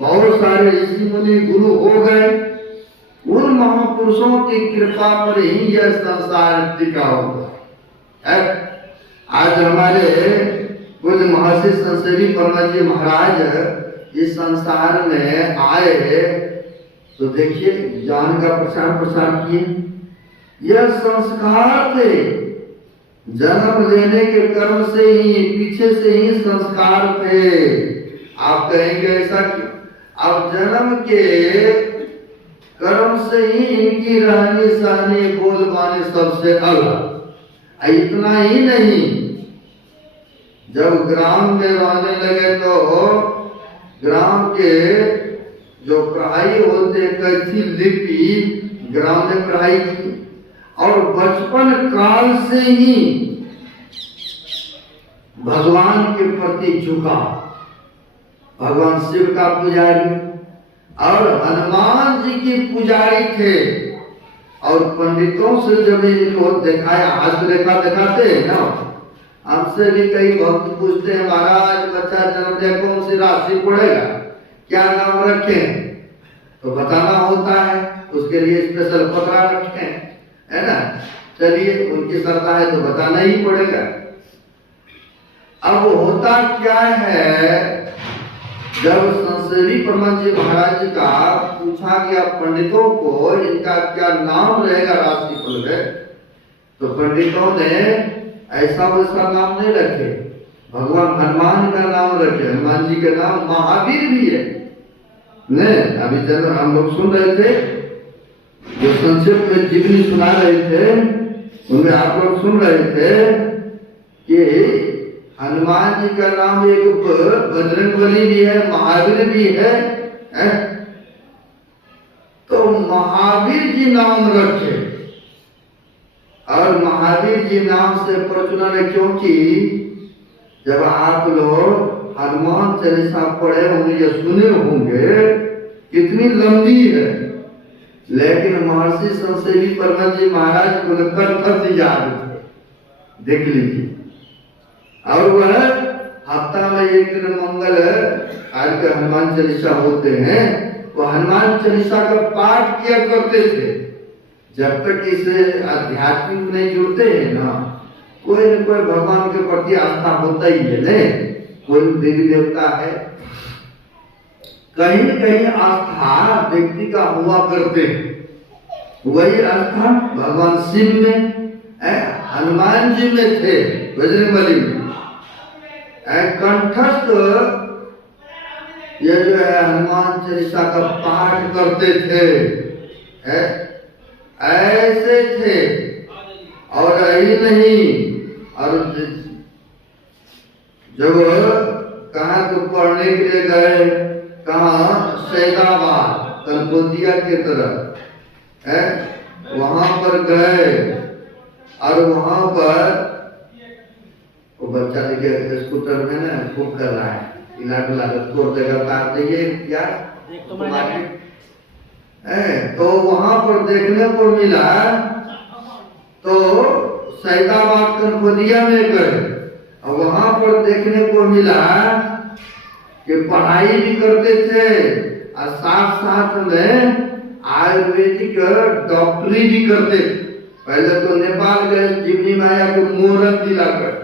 बहुत सारे ऋषि मुनि गुरु हो गए। उन महापुरुषों की कृपा पर ही यह संसार टिका हुआ है। आज हमारे कुछ महर्षि संसेवी परमा जी महाराज इस संसार में आए तो देखिए ज्ञान का प्रसार किए। यह संस्कार थे, जन्म लेने के कर्म से ही, पीछे से ही संस्कार थे। आप कहेंगे ऐसा क्यों? अब जन्म के कर्म से ही इनकी रहनी सहनी बोल बानी सबसे अलग। इतना ही नहीं, जब ग्राम में रहने लगे तो ग्राम के जो पढ़ाई होते कैथी लिपि ग्राम में पढ़ाई की, और बचपन काल से ही भगवान के प्रति झुका। भगवान शिव का पुजारी और हनुमान जी की पुजारी थे। और पंडितों से जब इनको दिखाया, हाथ रेखा दिखाते हैं ना, हमसे भी कई भक्त पूछते हैं महाराज बच्चा जन्म लिया कौन सी राशि पड़ेगा, क्या नाम रखें? तो बताना होता है, उसके लिए स्पेशल पतरा रखें, है ना। चलिए उनकी श्रद्धा है तो बताना ही पड़ेगा। अब होता क्या है, जब संसेवी परमा जी महाराज का पूछा गया पंडितों को इनका क्या नाम रहेगा राशिफल में, तो पंडितों ने ऐसा वैसा नाम नहीं रखे, भगवान हनुमान का नाम रखे। हनुमान जी का नाम महावीर भी है। नहीं, अभी जब हम लोग सुन रहे थे, जो संक्षेप में जीवनी सुना रहे थे, उनमें आप लोग सुन रहे थे कि हनुमान जी का नाम एक बजरंगबली भी है, महावीर भी है। तो महावीर जी नाम रखे। और महावीर जी नाम से प्रचलन है क्योंकि जब आप लोग हनुमान चालीसा पढ़े होंगे या सुने होंगे, कितनी लंबी है, लेकिन महर्षि संसेवी परमा जी महाराज को कर याद थे। देख लीजिए। और वह हफ्ता में एक दिन मंगल आज के हनुमान चालीसा होते हैं, वो हनुमान चालीसा का पाठ किया करते थे। जब तक इसे आध्यात्मिक नहीं जुड़ते हैं ना, कोई न कोई भगवान के प्रति आस्था होता ही है। नहीं, कोई देवी देवता है, कहीं कहीं आस्था व्यक्ति का हुआ करते हैं। वही आस्था भगवान शिव में, हनुमान जी में थे, बजरंगबली में कंठस्थ ये जो है हनुमान चालीसा का पाठ करते थे, ऐसे थे। और यही नहीं, और जब कहाँ तो पढ़ने के लिए गए, कहाँ सैदाबाद कलकोदिया के तरफ है, वहां पर गए। और वहां पर वो बच्चा देखिए स्कूटर में ना खूब कर रहा है, इलाका तोड़ देगा तार देंगे क्या तो वहां पर देखने को मिला। तो सैदाबाद कलकोदिया में गए और वहां पर देखने को मिला कि पढ़ाई भी करते थे और साथ साथ में आयुर्वेदिक डॉक्टरी भी करते थे। पहले तो नेपाल गए, जीवनी माया के मोहरत दिलाकर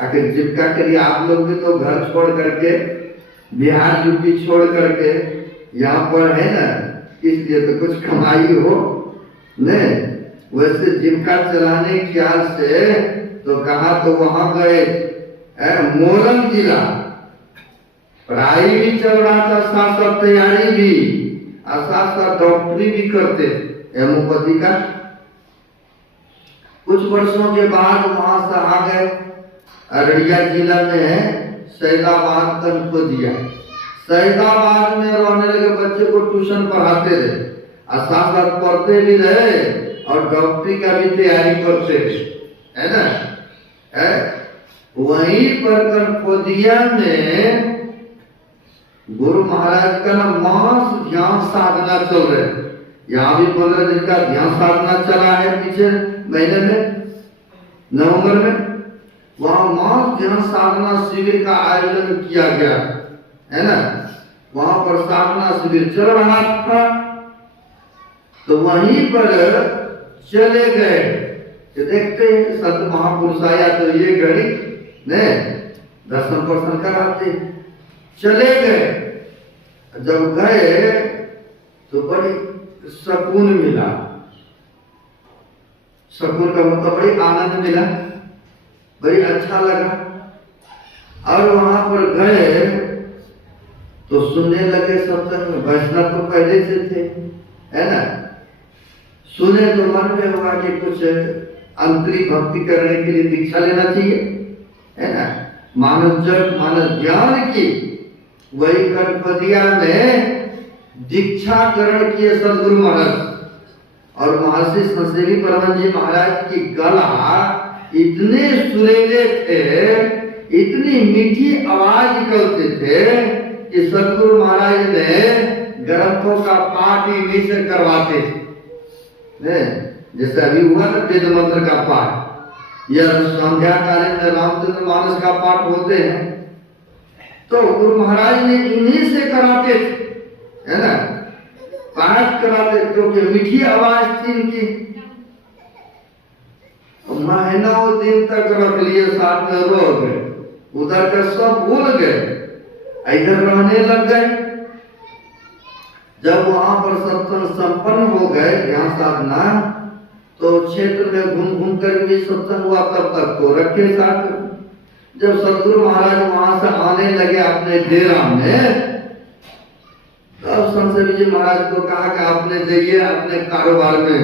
आखिर जीविका के लिए आप लोग भी तो घर छोड़ करके, बिहार यूपी छोड़ करके यहाँ पर है ना, इसलिए तो कुछ कमाई हो नहीं। वैसे जीविका चलाने की ख्याल से तो कहा तो वहां गए, मोरन जिला, पढ़ाई भी चल रहा था, साथ साथ तैयारी भी, और साथ साथ डॉक्टरी भी करते हेमोपैथी का। कुछ वर्षों के बाद वहां से आ गए अररिया जिला में सैदाबाद कलकोदिया। सैदाबाद में रहने लगे, बच्चे को ट्यूशन पढ़ाते रहे और साथ साथ पढ़ते भी रहे और डॉक्टरी का भी तैयारी करते थे, है ना। वहीं पर कलकोदिया में गुरु महाराज का ना मास ध्यान साधना चल रहे। यहाँ भी 15 दिन का ध्यान साधना चला है पीछे महीने में, नवंबर में। वहां मास ध्यान साधना शिविर का आयोजन किया गया है ना, वहां पर साधना शिविर चल रहा था, तो वहीं पर चले गए कि देखते हैं संत महापुरुष आया तो ये घड़ी ने दर्शन पर्शन कराते। चले गए, जब गए तो बड़ी सुकून मिला। सुकून का मतलब बड़ी आनंद मिला, बड़ी अच्छा लगा। और वहां पर गए तो सुनने लगे सत्संग। वैष्णव तो पहले से थे, है ना, सुने तो मन में हुआ कि कुछ अंतरिक भक्ति करने के लिए दीक्षा लेना चाहिए, है ना। मानव जप मानव ज्ञान की वही गणपतिया में दीक्षा ग्रहण किए सदगुरु महाराज। और महर्षि संतसेवी परमहंस जी महाराज की गला इतने सुरीले थे, इतनी मीठी आवाज निकलते थे कि सदगुरु महाराज ने ग्रंथों का पाठ ही नीचे करवाते थे। जैसे अभी हुआ ना वेद मंत्र का पाठ, या संध्या कालीन में रामचंद्र मानस का पाठ होते हैं, तो गुरु महाराज ने इन्हीं से कराते थे, है ना, पाठ कराते, क्योंकि मीठी आवाज थी इनकी। महीनों दिन तक रख लिए, साथ में रो गए, उधर का सब भूल गए, इधर रहने लग गए। जब वहां पर सत्संग संपन्न हो गए, ध्यान साधना, तो क्षेत्र में घूम घूम कर भी सत्संग हुआ, तब तक तो रखे साथ। जब सदगुरु महाराज वहां से आने लगे अपने डेरा में, तब संतसेवी जी महाराज को कहा कि आपने जाइए अपने कारोबार में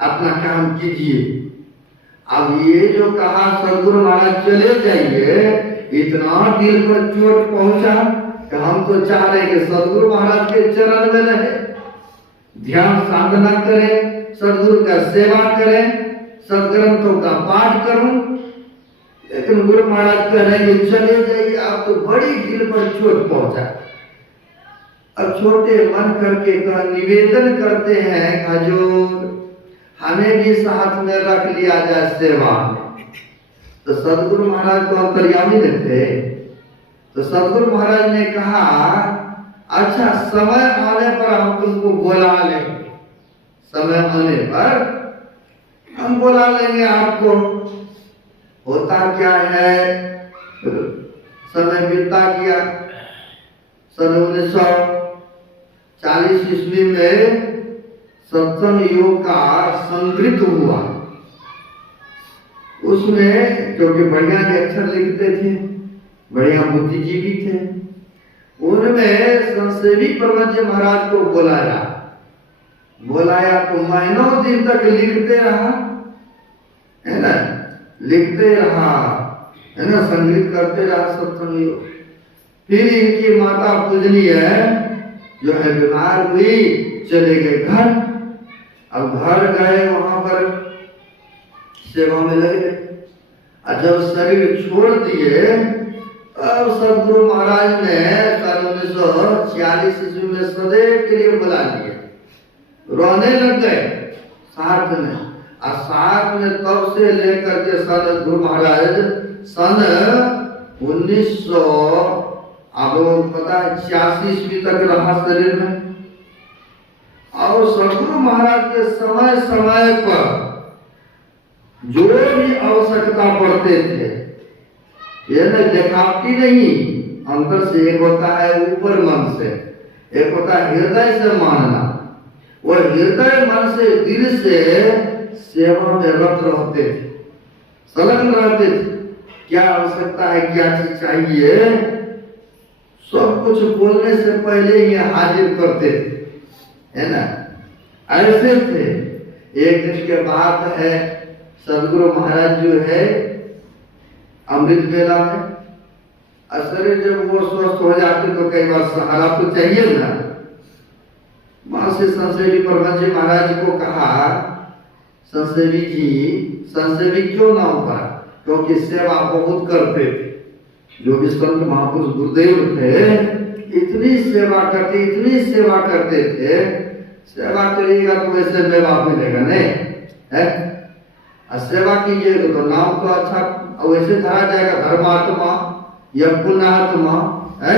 अपना काम कीजिए। अब ये जो कहा सदगुरु महाराज चले जाइए, इतना दिल पर चोट पहुंचा कि हम तो चाह रहे कि सदगुरु महाराज के चरण में रहे, ध्यान साधना करें, सदगुरु का सेवा करें, सदग्रंथों का पाठ करूं। लेकिन गुरु महाराज कह रहे हैं चले जाइए, आप तो बड़ी दिल पर चोट पहुंचा। अब छोटे मन करके निवेदन करते हैं हजूर हमें भी साथ में रख लिया जाए सेवा में। तो सदगुरु महाराज को अंतर्यामी देते, तो सदगुरु महाराज ने कहा अच्छा समय आने पर हम तुमको बुला लेंगे, समय आने पर हम बुला लेंगे आपको। होता क्या है, समय बीतता गया। सन 1940 ईस्वी में सत्संग योग का संगृत हुआ। उसमें जो कि बढ़िया अक्षर लिखते थे, बढ़िया बुद्धिजीवी थे, उनमें संतसेवी परमहंस जी महाराज को बुलाया तो महीनों दिन तक लिखते रहा, है ना, लिखते रहा, है ना, संगीत करते रहा सत्संग योग। फिर इनकी माता पूजनीय जो है बीमार हुई, चले गए घर। अब घर गए, वहां पर सेवा में लगे गए। और जब शरीर छोड़ दिए, तब सदगुरु महाराज ने सन 1946 ईस्वी में सदैव के लिए बुला लिया, रोने लग गए साथ में। और साथ में तब से लेकर के सन गुरु महाराज सन 1900 अब पता है 86 ईस्वी तक रहा शरीर में। और सदगुरु महाराज के समय समय पर जो भी आवश्यकता पड़ते थे, ये न दिखावटी नहीं, अंतर से एक होता है ऊपर मन से, एक होता है हृदय से मानना। वो हृदय मन से दिल से सेवा में रत रहते थे, संलग्न रहते थे। क्या आवश्यकता है, क्या चीज चाहिए, सब कुछ बोलने से पहले ही हाजिर करते थे, है ना, ऐसे थे। एक दिन के बात है, सदगुरु महाराज जो है अमृत बेला में, शरीर जब वो स्वस्थ हो जाते तो कई बार सहारा तो चाहिए ना। महर्षि संतसेवी परमहंस जी महाराज को कहा, संतसेवी जी, संतसेवी क्यों नाम पड़ा? क्योंकि सेवा बहुत करते थे। जो भी संत महापुरुष गुरुदेव थे, इतनी सेवा करते, इतनी सेवा करते थे। सेवा करिएगा तो वैसे मेवा मिलेगा नहीं है, और सेवा कीजिएगा तो नाम तो अच्छा वैसे धरा जाएगा, धर्मात्मा या पुण्यात्मा है।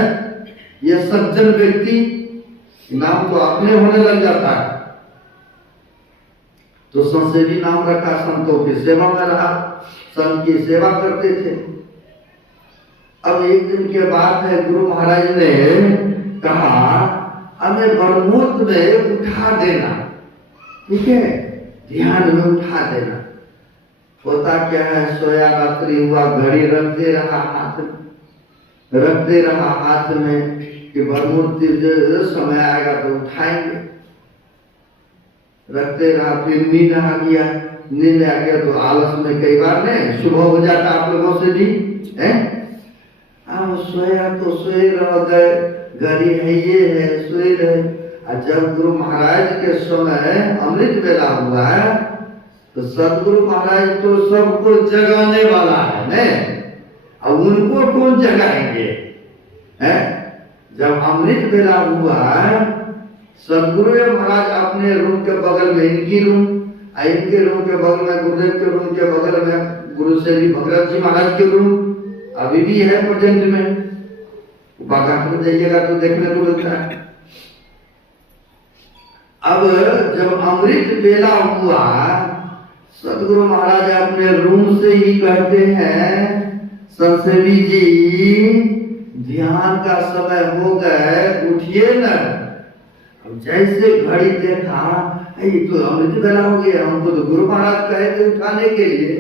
ये सज्जन व्यक्ति नाम तो अपने होने लग जाता है। तो संसेवी नाम रखा, संतों की सेवा में रहा, संत की सेवा करते थे। अब एक दिन के बाद है, गुरु महाराज ने कहा हमें ब्रह्मोत्त में उठा देना, ठीक है, ध्यान में उठा देना। होता क्या है, सोया रात्रि हुआ, घड़ी रखते रहा हाथ में कि ब्रह्मोत्त समय आएगा तो उठाएंगे। रखते रहा, फिर नींद आ गया, नींद आ गया तो आलस में कई बार नहीं सुबह हो जाता आप लोगों से भी है। हम सोया तो सोए रह गए, घड़ी है ये है, सोए रहे। और जब गुरु महाराज के समय अमृत बेला हुआ है तो सदगुरु महाराज तो सबको जगाने वाला है ने, अब उनको कौन जगाएंगे है। जब अमृत बेला हुआ सदगुरु महाराज अपने रूम के बगल में इनकी रूम, इनके रूम के बगल में गुरुदेव के रूम के बगल में गुरु श्री भगत जी महाराज के रूम अभी भी है प्रेजेंट में, बागात में जाइएगा तो देखने को मिलता है। अब जब अमृत बेला हुआ सदगुरु महाराज अपने रूम से ही कहते हैं, संसेवी जी ध्यान का समय हो गए, उठिए न। अब जैसे घड़ी देखा, ये तो अमृत बेला हो गया, हमको तो गुरु महाराज कहे थे उठाने के लिए,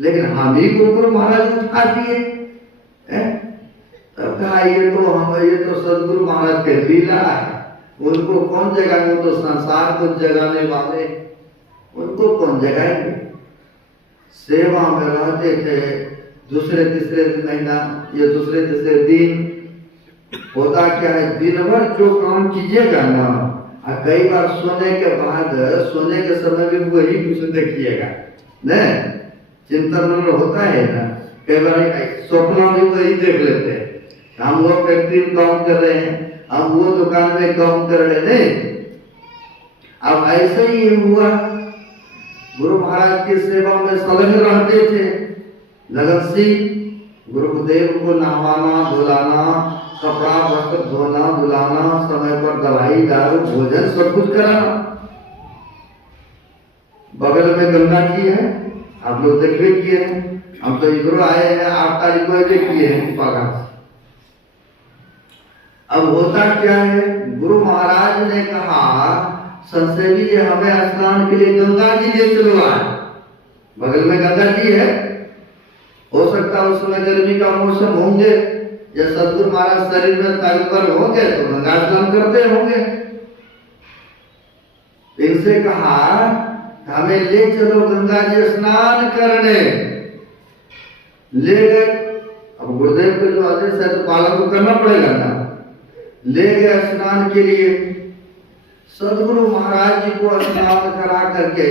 लेकिन हम ही को गुरु महाराज उठा दिए। तब कहा ये तो सदगुरु महाराज के लीला है, उनको कौन जगाएंगे, तो संसार को जगाने वाले, उनको कौन जगाएंगे। सेवा में रहते थे, दूसरे तीसरे महीना या दूसरे तीसरे दिन होता क्या है, दिन भर जो काम कीजिएगा ना, कई बार सोने के बाद, सोने के समय भी वही कुछ देखिएगा न, चिंतन होता है ना, कई बार सपना भी वही देख लेते हैं, हम वो फैक्ट्री में काम कर रहे हैं, हम वो दुकान में काम कर रहे हैं। अब ऐसे ही हुआ, गुरु महाराज की सेवा में संलग्न रहते थे, लगन सिंह गुरुदेव को नहवाना धुलाना, कपड़ा वस्त्र धोना धुलाना, समय पर दवाई दारू भोजन सब कुछ कराना। बगल में गंगा जी है, आप लोग देखते किए हैं, हम तो इधर आए हैं 8 तारीख को देखिए हैं बागात। अब होता क्या है, गुरु महाराज ने कहा संसेवी जी हमें स्नान के लिए गंगा जी ले चलो आए, बगल में गंगा जी है। हो सकता है उस समय गर्मी का मौसम होंगे या सदगुरु महाराज शरीर में ताकतवर होंगे तो गंगा स्नान करते होंगे। इनसे कहा हमें ले चलो गंगा जी स्नान करने, ले गए। अब गुरुदेव के जो आदेश है तो पालन तो करना पड़ेगा ना, ले गए स्नान के लिए। सदगुरु महाराज जी को स्नान करा करके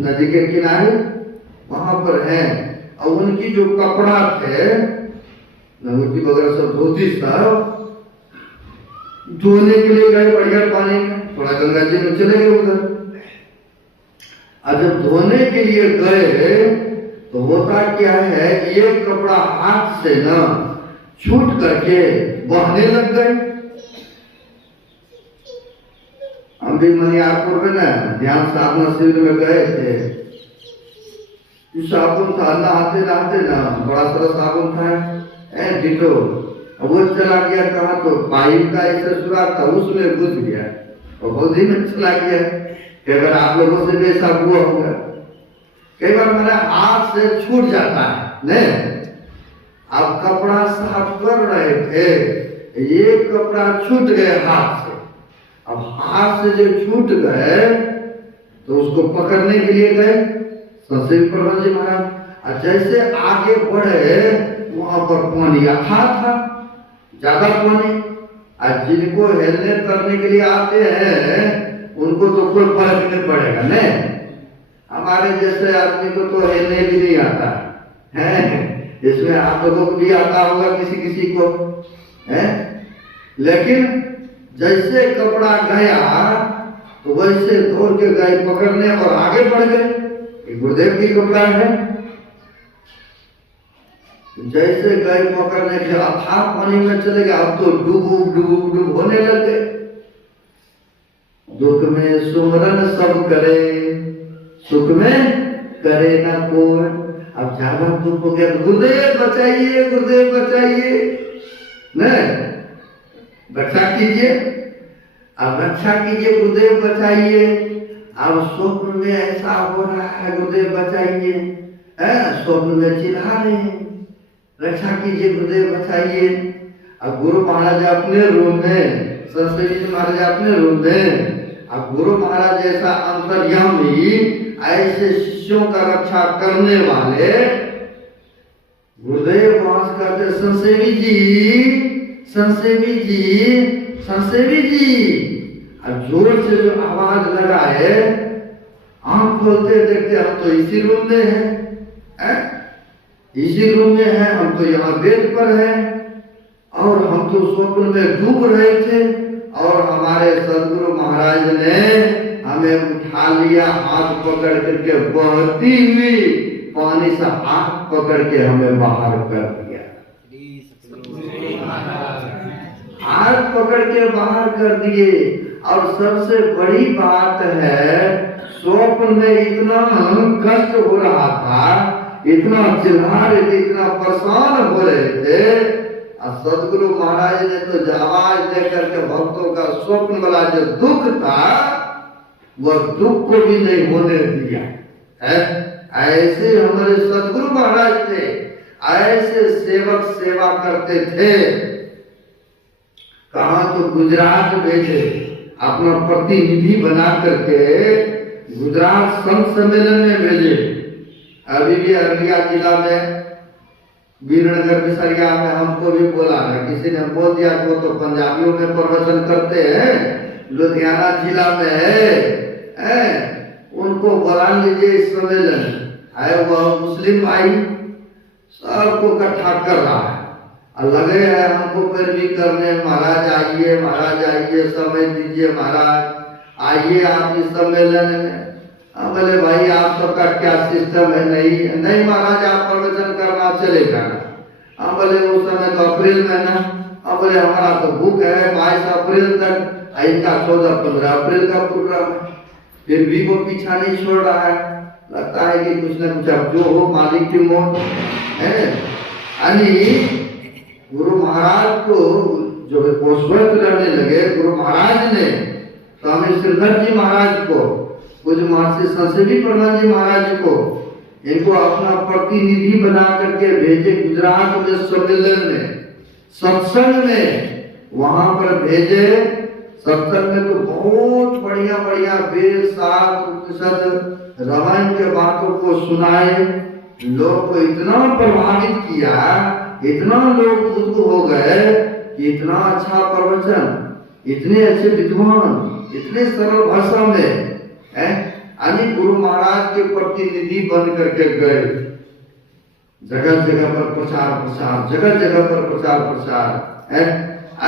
नदी के किनारे वहां पर है, और उनकी जो कपड़ा थे नंगी वगैरह सब धोती सब धोने के लिए गए बढ़िया पानी में, थोड़ा गंगा जी में चले गए उधर। और जब धोने के लिए गए तो होता क्या है, ये कपड़ा हाथ से न छूट करके बहने लग गए। हम भी मनियारपुर में ना ध्यान साधना शिविर में गए थे, साबुन था, नहाते नहाते ना बड़ा सारा साबुन था डिटो, वो चला गया कहा तो पाइप का ऐसा सुराख था उसमें घुस गया और बहुत ही में चला गया। कई बार आप लोगों से भी ऐसा हुआ होगा, कई बार मेरा हाथ से छूट जाता है ने। अब कपड़ा साफ कर रहे थे, ये कपड़ा छूट गए हाथ से। अब हाथ से जो छूट गए तो उसको पकड़ने के लिए गए संसेवी प्रभु जी महाराज। जैसे आगे बढ़े वहां पर पानी अथाह था, ज्यादा पानी। आज जिनको हेलमेट करने के लिए आते हैं उनको तो कोई फर्क नहीं पड़ेगा ने, हमारे जैसे आदमी को तो हेलने भी नहीं आता है। इसमें आप लोगों को भी आता होगा किसी किसी को है, लेकिन जैसे कपड़ा गया तो वैसे दौड़ के गए पकड़ने और आगे बढ़ गए। गुरुदेव की कपड़ा है, जैसे गए पकड़ने के अथाह पानी में चले गए, अब तो डूब डूब डूब होने लग गए। दुख में सुमरन सब करे, सुख में करे ना कोई। अब ज्यादा दुख हो गया तो गुरुदेव बचाइए, गुरुदेव बचाइए, न रक्षा कीजिए, अब रक्षा कीजिए, गुरुदेव बचाइए। अब स्वप्न में ऐसा हो रहा है, गुरुदेव बचाइए, स्वप्न में चिल्ला रहे हैं, रक्षा कीजिए, गुरुदेव बचाइए। अब गुरु महाराज अपने रूम में, सरस्वती जी महाराज अपने रूम में, अब गुरु महाराज जैसा अंतर्यामी, ऐसे शिष्यों का रक्षा करने वाले गुरुदेव वास करते, संसेवी जी, संसेवी जी, संसेवी जी। अब जोर से जो आवाज लगाए, आंख खोलते देखते हम तो इसी रूम में हैं, इसी रूम में हैं, हम तो यहाँ बेड पर हैं, और हम तो स्वप्न में डूब रहे थे, और हमारे सदगुरु महाराज ने हमें उठा लिया, हाथ पकड़ करके बहती हुई पानी से हाथ पकड़ के हमें बाहर कर दिया, हाथ पकड़ के बाहर कर दिए। और सबसे बड़ी बात है, स्वप्न में इतना कष्ट हो रहा था, इतना चिल्ला रहे थे, इतना परेशान हो रहे थे, और सदगुरु महाराज ने तो आवाज दे करके भक्तों का स्वप्न वाला जो दुख था, वह दुख को भी नहीं होने दिया है। ऐसे हमारे सदगुरु महाराज थे, ऐसे सेवक सेवा करते थे। कहा तो गुजरात भेजे, अपना प्रतिनिधि बना करके गुजरात संत सम्मेलन में भेजे। अभी भी अररिया जिला में वीरनगर बिसरिया में हमको भी बोला है, किसी ने बोल दिया कि वो तो पंजाबियों में प्रवचन करते हैं, लुधियाना जिला में है, उनको बुला लीजिए इस सम्मेलन है। वह मुस्लिम भाई सबको इकट्ठा कर रहा है, और लगे है हमको पैरवी करने, महाराज आइए, महाराज आइए, समय दीजिए महाराज, आइए आप इस सम्मेलन में। बोले भाई आप सबका क्या सिस्टम है? नहीं नहीं महाराज आप प्रवचन करना चलेगा ना। बोले उस समय तो अप्रैल में ना। बोले हमारा तो बुक है 22 अप्रैल तक, इनका 14-15 अप्रैल का प्रोग्राम है। फिर भी वो पीछा नहीं छोड़ रहा है, लगता है कि कुछ न कुछ अब जो हो मालिक की मोह है। गुरु महाराज को जो स्वस्थ रहने लगे, गुरु महाराज ने स्वामी श्रीधर जी महाराज को, कुछ महर्षि संसेवी प्रधान जी महाराज को, इनको अपना प्रतिनिधि बना करके भेजे गुजरात में सम्मेलन में, सत्संग में, वहां पर भेजे। सत्संग में तो बहुत बढ़िया बढ़िया वेद शास्त्र उपनिषद रामायण के बातों को सुनाए। लोग को इतना प्रभावित किया, इतना लोग बुद्ध हो गए कि इतना अच्छा प्रवचन, इतने अच्छे विद्वान, इतने सरल भाषा में गुरु महाराज के प्रतिनिधि बन करके गए। जगह जगह पर प्रचार प्रसार, जगह जगह पर प्रचार प्रसार।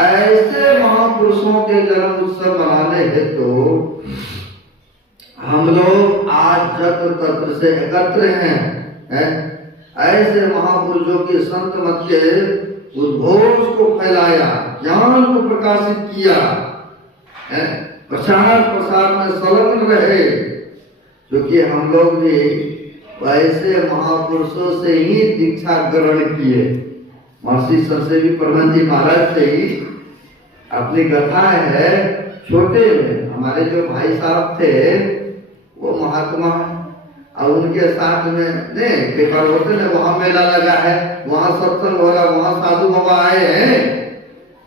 ऐसे महापुरुषों के जन्म उत्सव मनाने हेतु हम लोग आज जत्र तत्र से एकत्र हैं। ऐसे महापुरुषों के संत मत के उद्घोष को फैलाया, ज्ञान को प्रकाशित किया, प्रचार प्रसार में संलग्न रहे, क्योंकि हम लोग भी वैसे महापुरुषों से ही दीक्षा ग्रहण किए। महर्षि संसेवी प्रधान जी महाराज से ही अपनी कथा है। छोटे में हमारे जो भाई साहब थे वो महात्मा, और उनके साथ में पेपर होते ना, वहां मेला लगा है, वहां सत्संग हो रहा, वहां साधु बाबा आए हैं,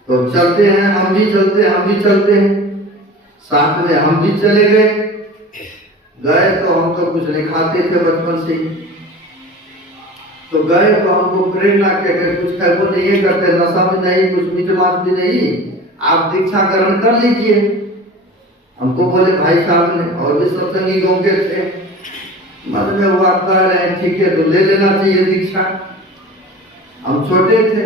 तो चलते हैं, हम भी चलते हैं, हम भी चलते हैं। साथ में हम भी चले गए। गए तो हम तो कुछ नहीं खाते थे बचपन से ही, तो गए तो हमको प्रेरणा के कुछ वो नहीं करते, नशा भी नहीं, कुछ मीठ मांस भी नहीं, आप दीक्षा ग्रहण कर लीजिए। हमको बोले भाई साहब ने, और भी सत्संगी गाँव के थे, मन में हुआ कह रहे हैं ठीक है तो ले लेना चाहिए दीक्षा। हम छोटे थे,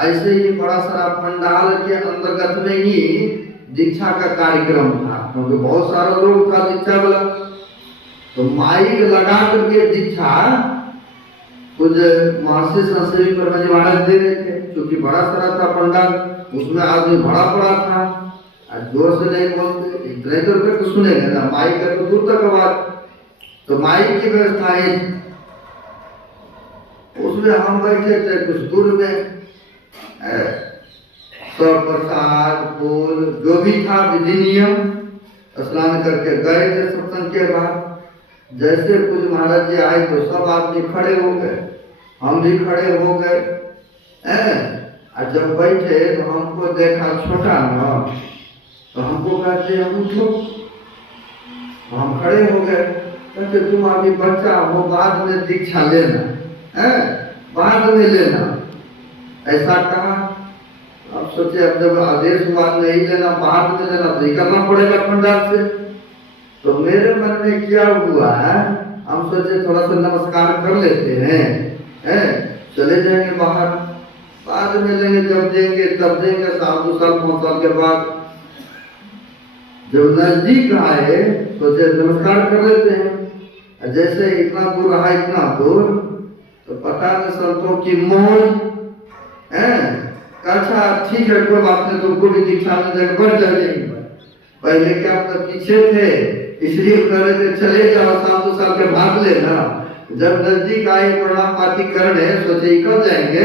ऐसे ही बड़ा सारा पंडाल के अंतर्गत में ही दीक्षा का कार्यक्रम था, क्योंकि बहुत सारा लोग था दीक्षा वाला, तो माइक लगा करके दीक्षा कुछ महर्षि संतदेव ब्रह्मा जी महाराज दे रहे थे, क्योंकि बड़ा सारा था पंडाल, उसमें आदमी भरा पड़ा था, और जोर से नहीं बोलते, इतने दूर तक तो सुनेंगे ना, माइक का तो दूर तक आवाज, तो माइक की व्यवस्था है, उसमें हम बैठे थे कुछ दूर में, सब प्रसाद फूल जो भी था विधि नियम, स्नान करके गए थे सत्संग के बाद। जैसे कुछ महाराज जी आए तो सब आदमी खड़े हो गए, हम भी खड़े हो गए, और जब बैठे तो हमको देखा छोटा ना, तो हमको कहते हैं उठो, हम खड़े हो गए, कहते तुम अभी बच्चा हो, बाद में दीक्षा लेना, बाद में लेना, ऐसा कहा। अब सोचे अब जब आदेश हुआ नहीं लेना बाद में लेना तो करना पड़ेगा पंडाल से। तो मेरे मन में क्या हुआ है, हम सोचे थोड़ा सा नमस्कार कर लेते हैं, चले जाएंगे बाहर, बाद में लेंगे, जब देंगे तब देंगे, साल 2 साल 5 साल के बाद। जब नजदीक आए सोचे नमस्कार कर लेते हैं, जैसे इतना दूर रहा इतना दूर, तो पता नहीं संतों की मौज, अच्छा ठीक है कोई बात नहीं, तुमको भी दीक्षा में जगह बढ़ जाएगी। पहले क्या तो पीछे थे, इसलिए कह रहे थे चले जाओ, साल 2 साल के बाद लेना। जब नजदीक आए प्रणाम पाती करने, सोचे निकल जाएंगे,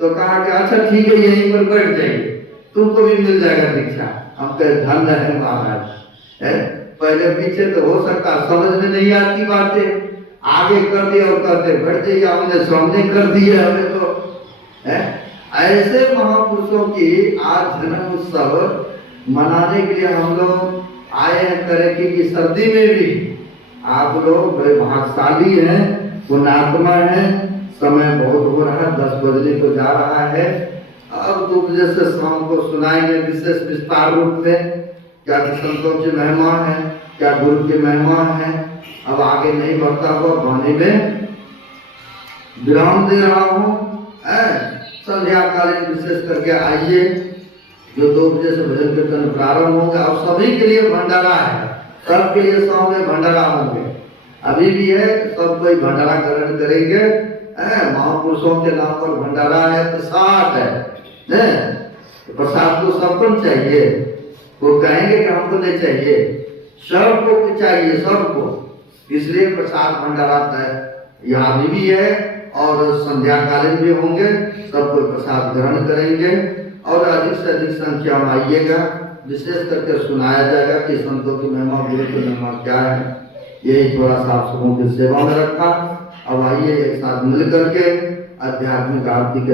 तो कहा कि अच्छा ठीक है यहीं पर बैठ जाएंगे, तुमको भी मिल जाएगा दीक्षा। हम कहे धन्य है महाराज, पहले पीछे तो हो सकता, समझ में नहीं आती बातें, आगे कर दिया और कहते बैठ जाइए, हमने सामने कर दिया हमें तो। ऐसे महापुरुषों की आज जन्म उत्सव मनाने के लिए हम लोग आए हैं, करें कि सर्दी में भी आप लोग बड़े भाग्यशाली हैं, पुण्यात्मा हैं। समय बहुत हो रहा है, 10 बजने को जा रहा है, अब 2 बजे से शाम को सुनाएंगे विशेष विस्तार रूप में, क्या संतों की महिमा है, क्या गुरु की महिमा है। अब आगे नहीं बढ़ता हुआ वाणी में विराम दे रहा हूँ। संध्या कालीन विशेष करके आइए, जो 2 बजे से भजन कीर्तन प्रारंभ होगा, और सभी के लिए भंडारा है, सबके लिए शाम में भंडारा होंगे, अभी भी है, सब कोई भंडारा ग्रहण करेंगे। महापुरुषों के नाम पर भंडारा है, प्रसाद है, प्रसाद तो सबको चाहिए, वो कहेंगे कि हमको नहीं चाहिए, सबको चाहिए, सबको, इसलिए प्रसाद भंडारा यहाँ भी है, और संध्या कालीन भी होंगे, सब कोई प्रसाद ग्रहण करेंगे, और अधिक से अधिक संख्या में आइएगा। विशेष करके सुनाया जाएगा कि संतों की महिमा, गुरु की महिमा क्या है, यही थोड़ा सा आप सबों की सेवा में रखा। अब आइए एक साथ मिल करके आध्यात्मिक आरती के